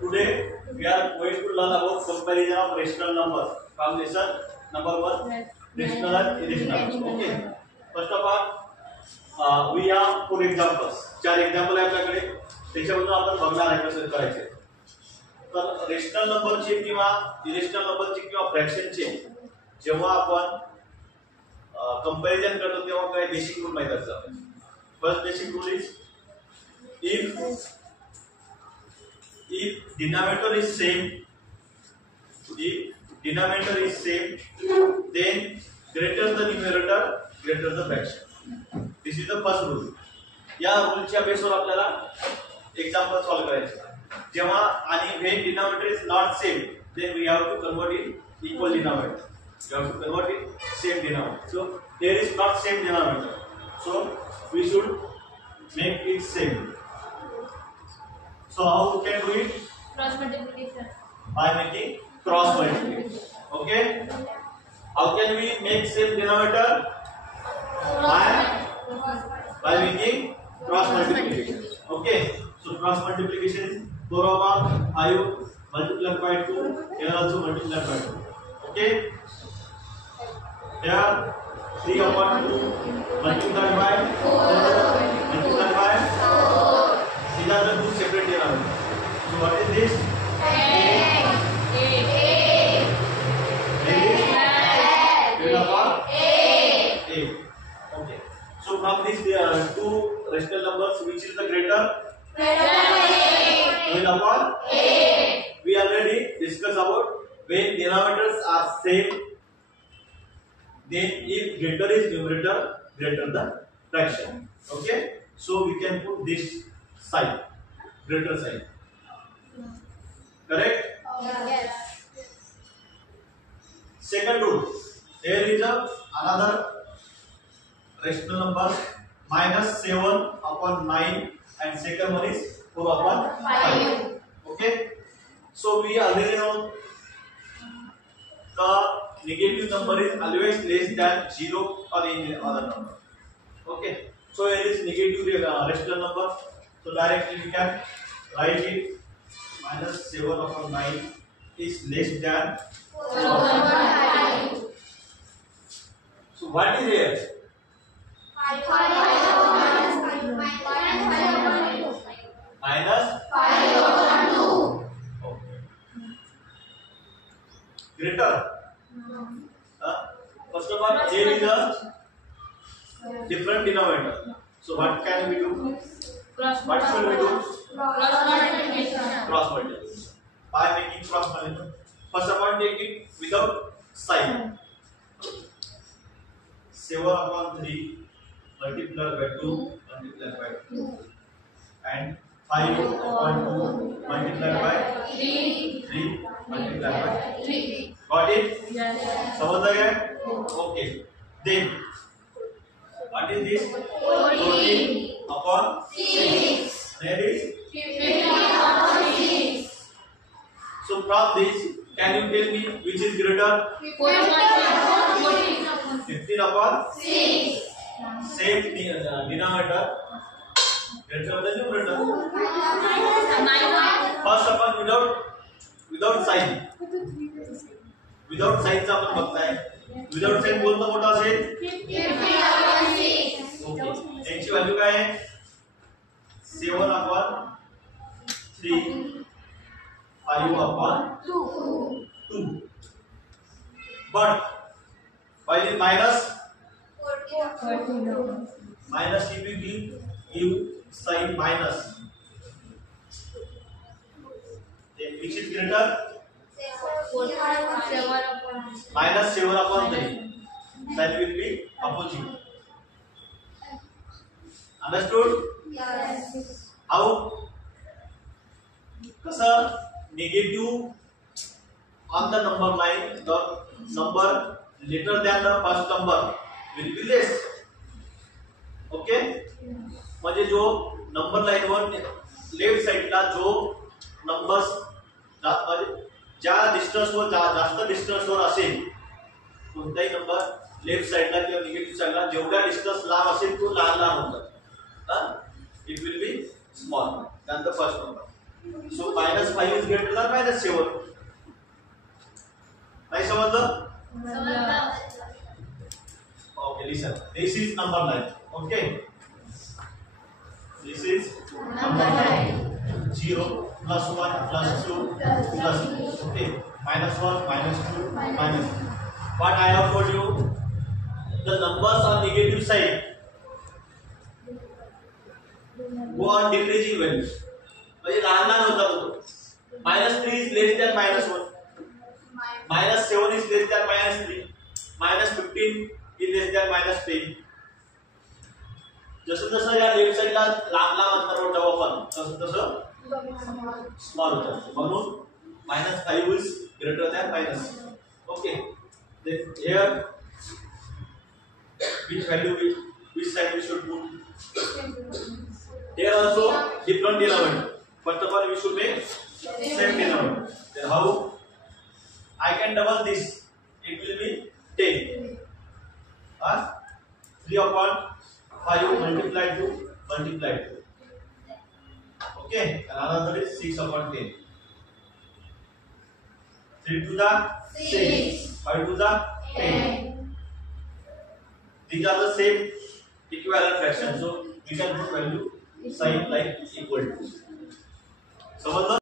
Today we are going to learn about comparison of rational numbers from lesson number 1, rational and irrational. Okay. First of all, we have 4 examples. 4 example आहे आपल्याकडे. त्याच्यावरून आपण बघणार आहे कसं करायचे. तर रेशनल नंबरचे किंवा इरेशनल नंबरचे किंवा फ्रॅक्शनचे जेव्हा आपण कंपॅरिझन करतो तेव्हा काय बेसिक रूल माहित असतं. First basic rule is if denominator is same, then greater the numerator, greater the fraction. This is the first rule. या रूलच्या बेसवर आपल्याला एक्झाम्पल सॉल्व करायचे. जेव्हा आणि when denominator is not same, then we have to convert it equal denominator. We have to convert it same denominator. So there is not same denominator. So we should make it same. So how we can do it? Cross multiplication. By making cross multiplication. Okay? How can we make same denominator? By making cross multiplication. Okay? So cross multiplication is 4 over 5 multiplied by 2 and also multiplied by 2. Okay? Here 3 over 2 multiplied by 4 multiplied by 4. These are the two separate denominators. So what is this? 8 Okay. So from these two rational numbers, which is the greater? 7 upon 8. We already discussed about when denominators are same, then if greater is numerator, greater the fraction. Okay. So we can put this side, greater side. Correct? Yes. Second rule. There is another rational number -7 upon 9 and second one is 4 upon 5. Okay? So we already know the negative number is always less than 0 or any other number. Okay? So here is negative rational number. So directly we can write it -7 upon 9 is less than 4 upon 5. So what is here? 5 Minus 5 over 2. Okay. Greater? First of all, there is a different denominator. So what can we do? What should we do? Cross multiplication. Cross multiplication. By making cross multiplication. First of all, take it without sign. 7 upon 3 multiplied by 2 multiplied by 2 and 5 upon 2 multiplied by 3 multiplied by 3. Got it? Yes. समझ गए? Okay. Then what is this? 14 upon 6. There is 15 upon 6. so from this can you tell me which is greater? 15 upon 6. Same denominator greater than numerator. First upon without sign. Without sign चा आपण बघताय. Without sign बोलतो मोठा असेल 15 upon 6. Okay. याची value काय आहे? 7 upon 3 5 upon 2. But while in minus if you give sign minus, then which is greater? Minus 7 upon 3. That will be opposite. Understood? Yes. How? कसं negative on the number line, the number later than the first number will be less. Okay? म्हणजे जो number line वर left साइडला जो numbers ज्या distance वर जास्त distance वर असेल कोणताही number left साइडला किंवा निगेटिव्ह साइडला जेवढा डिस्टन्स लांब असेल तो लहान लहान होतात. It will be small than the first number. So minus 5 is greater than minus 7. नाही समजलं? Okay, listen. This is number 9. Okay. This is number 9. 0 plus 1 plus 2 plus 3. Okay. Minus 1, minus 2, minus 3. What I have told you, the numbers on negative side go on decreasing values. म्हणजे लहान लहान होता तो. Minus 3 is less than minus 1. Minus 7 is less than minus 3. Minus 15 is less than minus 10. जसं जसं या left साइडला लांब लांब अंतरावर जाऊ आपण तसं तसं स्मॉल होतं. म्हणून -5 is greater than minus. Okay. Then here which value which side we should put? Here also different element. First of all we should make same element. Then how I can double this? It will be 10. 3/5 multiplied to multiplied to. Okay. Another is 6/10. 3 to the 6. 5 to the 10. These are the same equivalent fractions. So we can put value sign like equal to. समझ